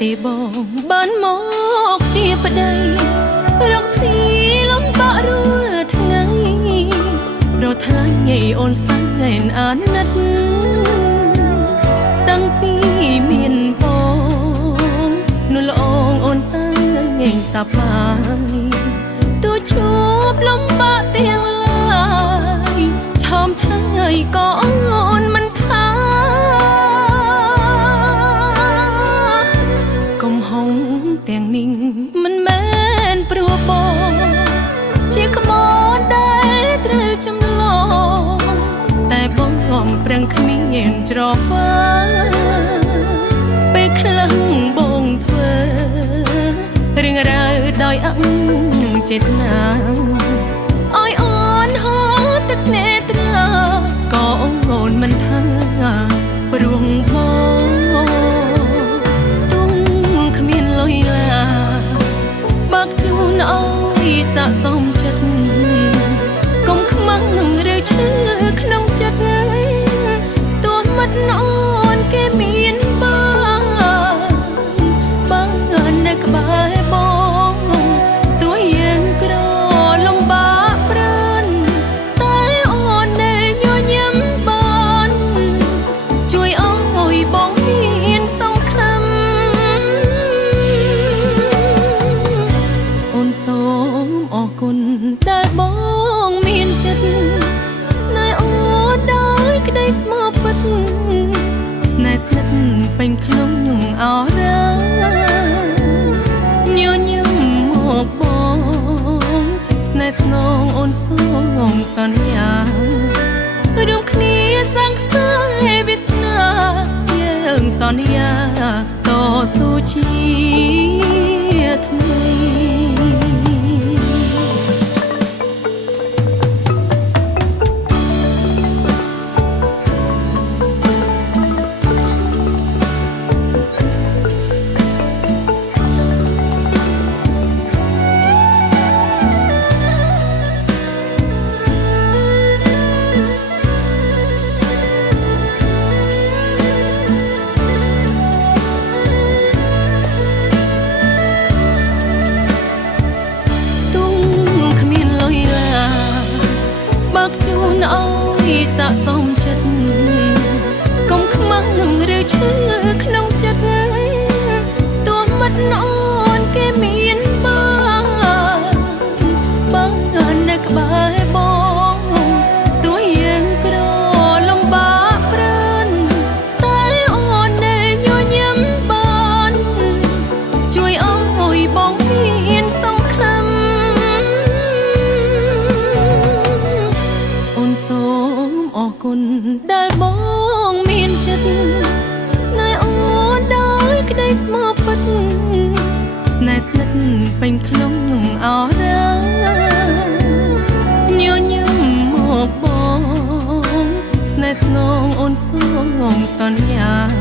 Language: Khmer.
ទេបងបានមកជាប្តីរកស៊ីលំបាក់រួលថ្ងៃរត់ថ្លៃអូនសែនអាណិតតាំងពីមានបងនោះល្អអូនតែងសប្បាយទូជួបលំបាក់ទាំងឡាយឆោមឆាយក៏អូនមិនថាកំហុងទាំងនេះមិនមែនព្រោះបងជាក្បត់ដែលត្រូវចម្លងតែបងប្រឹងគ្មានច្រវាពេលខ្លះបងធ្វើរឿងរ៉ាវដោយអង្ចេតនាឲ្យអូនហូរទឹកនេត្រាក៏អូនមិនថាព្រោះបងទុំគ្មានលុយឡាបាក់ជូនអើយស័កសមចិត្តកុំខ្មាំងនឹងឬឈឺក្នុងចិត្តទោះមិត្តអូនគេមានបាននៅក្បែរបងទោះយើងក្រលំបាកប្រានតែអូននៅញញឹមបានជួយអើយបងមានសង្ឃឹមអូនសូមអរគុណដែលបងមានចិត្តស្នេហ៍អូនដោយក្តីស្មោះពិតស្នេហ៍ស្និទ្ធពេញក្នុងខ្ញុំអរញញឹមមកបងស្នេហ៍ស្នងអូនសូមសន្យារួមគ្នាសាងសង់វាសនាយើងសន្យាតស៊ូជាថ្មីជូនអើយស័កសមចិត្តកុំខ្មាំងនឹងឬឈឺក្នុងចិត្តទោះមិត្តអូនគេមានបាននៅក្បែរបងទោះយើងក្រលំបាកប្រានតែអូននៅញញឹមបានជួយអើយបងមានសង្ឃឹមសូមអរគុណដែលបងមានចិត្តស្នេហ៍អូនដោយក្តីស្មោះពិតស្នេហ៍ស្និទ្ធពេញក្នុងខ្ញុំអរញញឹមមកបងស្នេហ៍ស្នងអូនសូមសន្យា